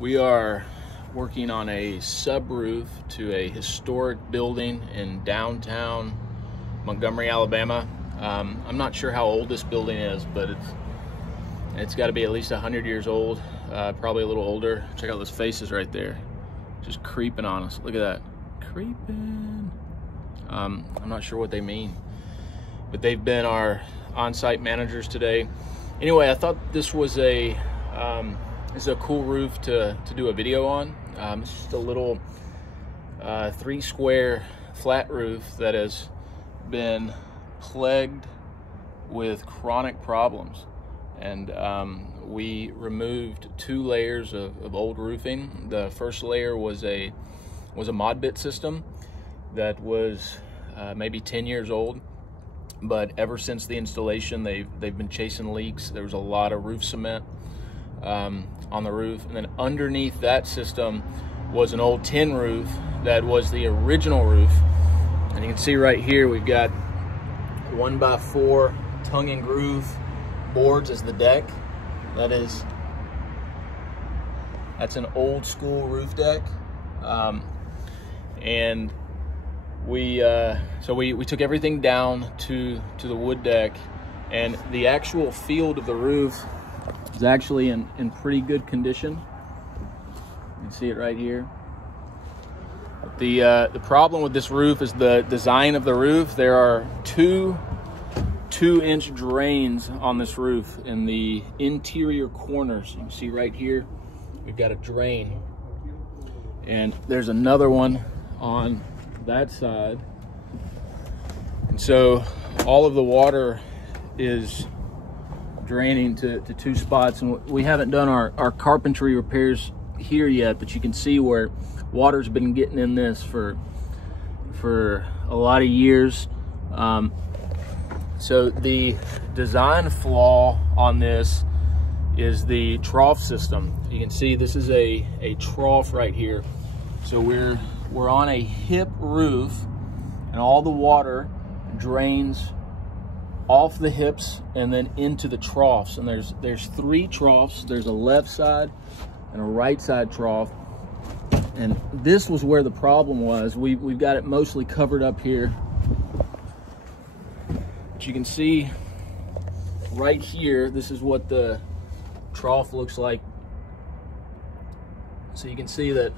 We are working on a subroof to a historic building in downtown Montgomery, Alabama. I'm not sure how old this building is, but it's got to be at least 100 years old, probably a little older. Check out those faces right there, just creeping on us. Look at that, creeping. I'm not sure what they mean, but they've been our on-site managers today. Anyway, I thought this was a cool roof to do a video on. It's just a little 3 square flat roof that has been plagued with chronic problems, and we removed 2 layers of old roofing. The first layer was a mod bit system that was maybe 10 years old, but ever since the installation they've been chasing leaks. There was a lot of roof cement on the roof, and then underneath that system was an old tin roof that was the original roof. And you can see right here we've got 1x4 tongue and groove boards as the deck. That's an old school roof deck, and we took everything down to the wood deck, and the actual field of the roof is actually in pretty good condition. You can see it right here. The problem with this roof is the design of the roof. There are 2-inch drains on this roof in the interior corners. You can see right here we've got a drain, and there's another one on that side, and so all of the water is draining to 2 spots. And we haven't done our carpentry repairs here yet, but you can see where water's been getting in this for a lot of years. So the design flaw on this is the trough system. You can see this is a trough right here. So we're on a hip roof, and all the water drains off the hips and then into the troughs. And there's 3 troughs. There's a left side and a right side trough. And this was where the problem was. We've got it mostly covered up here. But you can see right here, this is what the trough looks like. So you can see that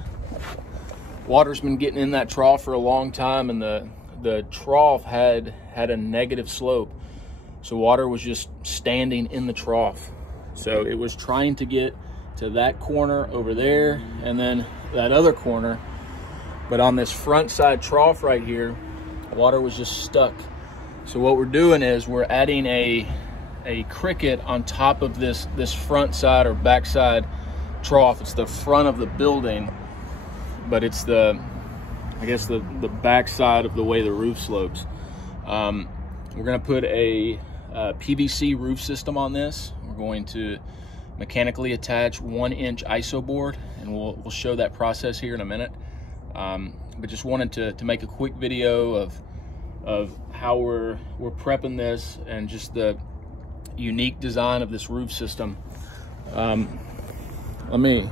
water's been getting in that trough for a long time, and the trough had a negative slope. So water was just standing in the trough. So it was trying to get to that corner over there and then that other corner. But on this front side trough right here, water was just stuck. So what we're doing is we're adding a cricket on top of this front side or back side trough. It's the front of the building, but it's I guess the back side of the way the roof slopes. We're gonna put a PVC roof system on this. We're going to mechanically attach 1-inch ISO board, and we'll show that process here in a minute. But just wanted to make a quick video of how we're prepping this and just the unique design of this roof system. Let me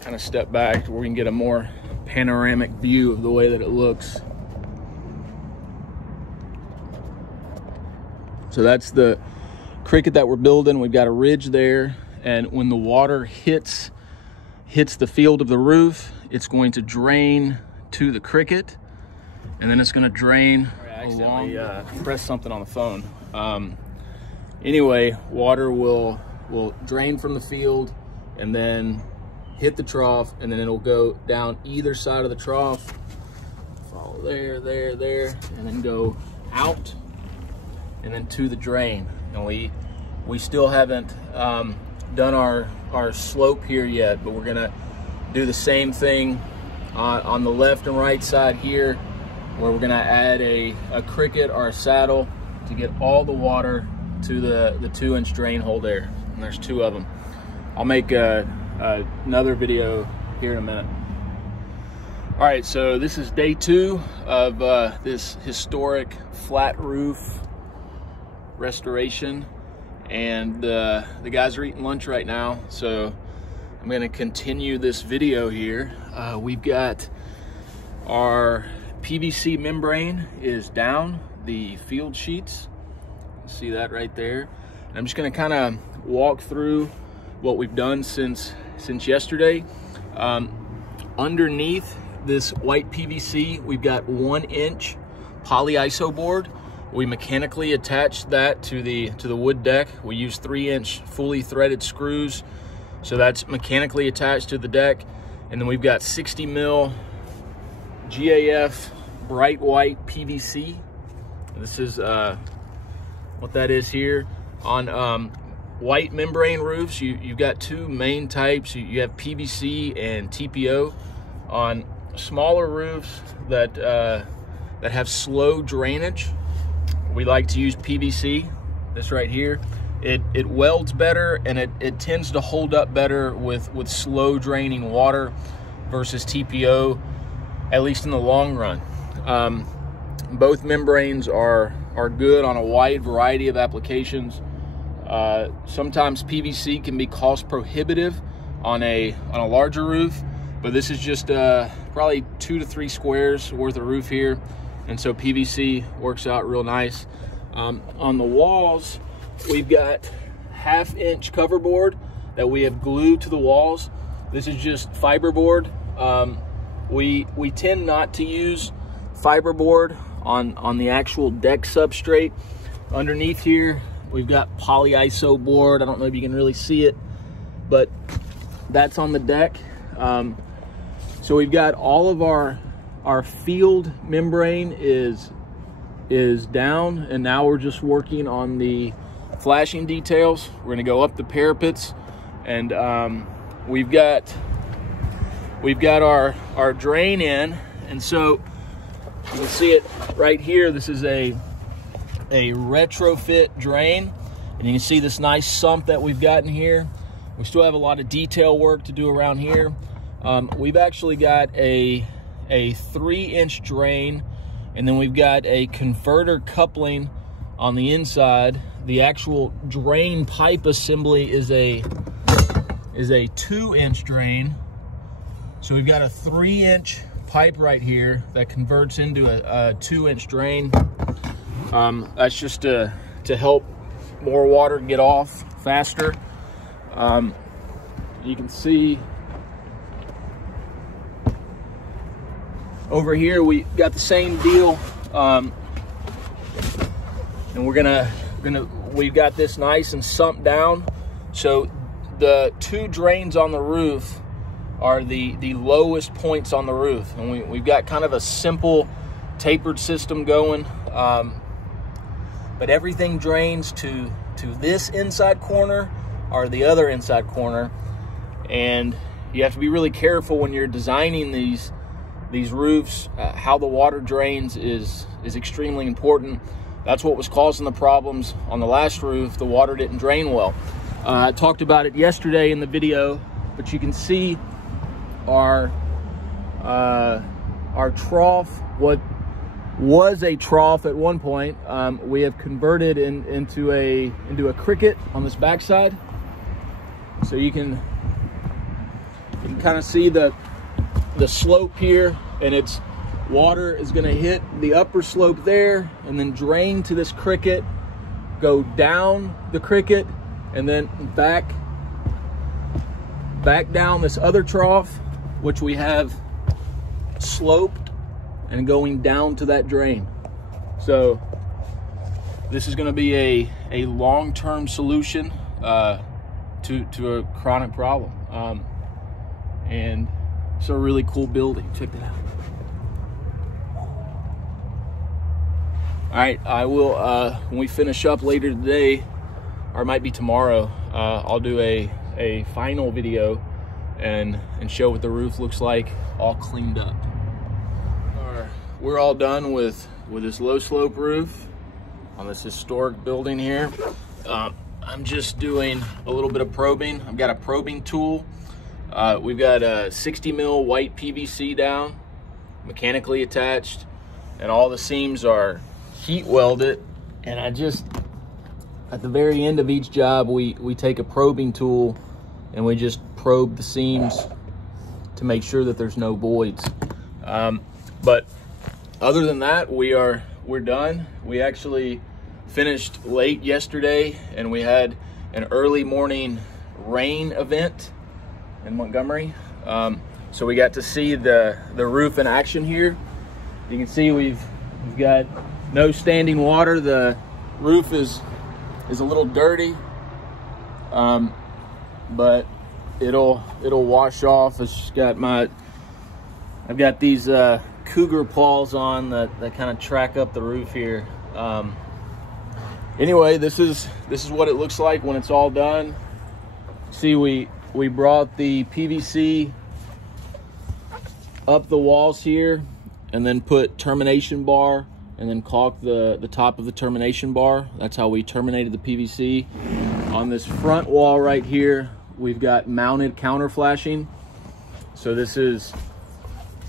kind of step back where we can get a more panoramic view of the way that it looks. So that's the cricket that we're building. We've got a ridge there, and when the water hits the field of the roof, it's going to drain to the cricket, and then it's going to drain along. Press something on the phone. Anyway, water will drain from the field and then hit the trough, and then it'll go down either side of the trough, follow there, and then go out and then to the drain. And we still haven't done our slope here yet, but we're gonna do the same thing on the left and right side here, where we're gonna add a cricket or a saddle to get all the water to the 2-inch drain hole there. And there's 2 of them. I'll make another video here in a minute. All right, so this is day 2 of this historic flat roof restoration, and the guys are eating lunch right now, so I'm going to continue this video here. We've got our PVC membrane is down, the field sheets. See that right there? And I'm just going to kind of walk through what we've done since yesterday. Underneath this white PVC, we've got 1-inch polyiso board. We mechanically attached that to the wood deck. We use 3-inch fully threaded screws, so that's mechanically attached to the deck. And then we've got 60 mil GAF bright white PVC. This is what that is here. On white membrane roofs, you've got two main types. You have PVC and TPO. On smaller roofs that have slow drainage, we like to use PVC, this right here. It welds better, and it tends to hold up better with slow draining water versus TPO, at least in the long run. Both membranes are good on a wide variety of applications. Sometimes PVC can be cost prohibitive on a larger roof, but this is just probably 2 to 3 squares worth of roof here, and so PVC works out real nice. On the walls, we've got 1/2-inch cover board that we have glued to the walls. This is just fiberboard. We tend not to use fiberboard on the actual deck substrate. Underneath here, we've got polyiso board. I don't know if you can really see it, but that's on the deck. So we've got all of our field membrane is down, and now we're just working on the flashing details. We're gonna go up the parapets, and we've got our drain in, and so you can see it right here. This is a retrofit drain, and you can see this nice sump that we've got in here. We still have a lot of detail work to do around here. We've actually got a 3-inch drain, and then we've got a converter coupling on the inside. The actual drain pipe assembly is a 2-inch drain. So we've got a 3-inch pipe right here that converts into a 2-inch drain. That's just to help more water get off faster. You can see over here we got the same deal, and we've got this nice and sumped down. So the 2 drains on the roof are the lowest points on the roof, and we've got kind of a simple tapered system going, but everything drains to this inside corner or the other inside corner, and you have to be really careful when you're designing these roofs. How the water drains is extremely important. That's what was causing the problems on the last roof. The water didn't drain well. I talked about it yesterday in the video, but you can see our trough, what was a trough at one point, we have converted into a cricket on this backside. So you can kind of see the slope here, and it's water is going to hit the upper slope there and then drain to this cricket, go down the cricket, and then back down this other trough, which we have sloped and going down to that drain. So this is going to be a long-term solution to a chronic problem, and it's a really cool building. Check that out. All right, I will, when we finish up later today, or it might be tomorrow, I'll do a final video and show what the roof looks like all cleaned up. We're all done with this low slope roof on this historic building here. I'm just doing a little bit of probing. I've got a probing tool. We've got a 60 mil white PVC down, mechanically attached, and all the seams are heat welded. And I just, at the very end of each job, we take a probing tool and we just probe the seams to make sure that there's no voids. But other than that, we're done. We actually finished late yesterday, and we had an early morning rain event in Montgomery. So we got to see the roof in action here. You can see we've got no standing water. The roof is a little dirty, but it'll wash off. It's got I've got these cougar paws on that kind of track up the roof here. Anyway, this is what it looks like when it's all done. See, we brought the PVC up the walls here, and then put termination bar, and then caulk the top of the termination bar. That's how we terminated the PVC. On this front wall right here, we've got mounted counter flashing. So this is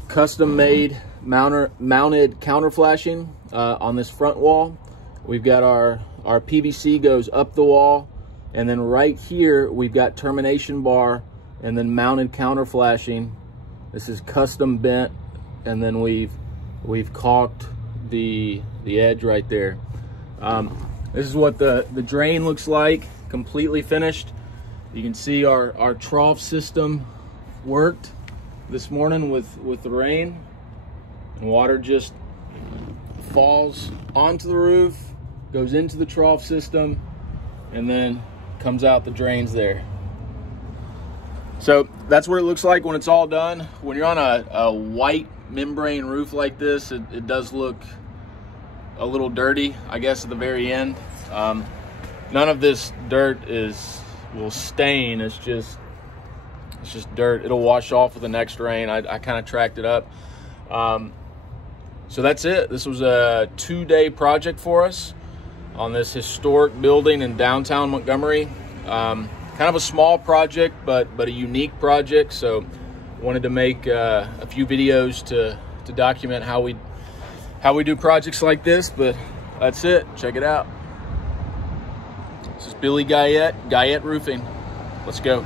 custom made mounted counter flashing on this front wall. We've got our PVC goes up the wall, and then right here we've got termination bar and then mounted counter flashing. This is custom bent, and then we've caulked the edge right there. This is what the drain looks like, completely finished. You can see our trough system worked this morning with the rain, and water just falls onto the roof, goes into the trough system, and then comes out the drains there. So that's what it looks like when it's all done. When you're on a white membrane roof like this, it does look a little dirty, I guess, at the very end. None of this dirt will stain. It's just dirt. It'll wash off with the next rain. I kind of tracked it up. So that's it. This was a 2-day project for us on this historic building in downtown Montgomery. Kind of a small project, but a unique project. So wanted to make a few videos to document how we do projects like this. But that's it. Check it out. This is Billy Guyette, Guyette Roofing. Let's go.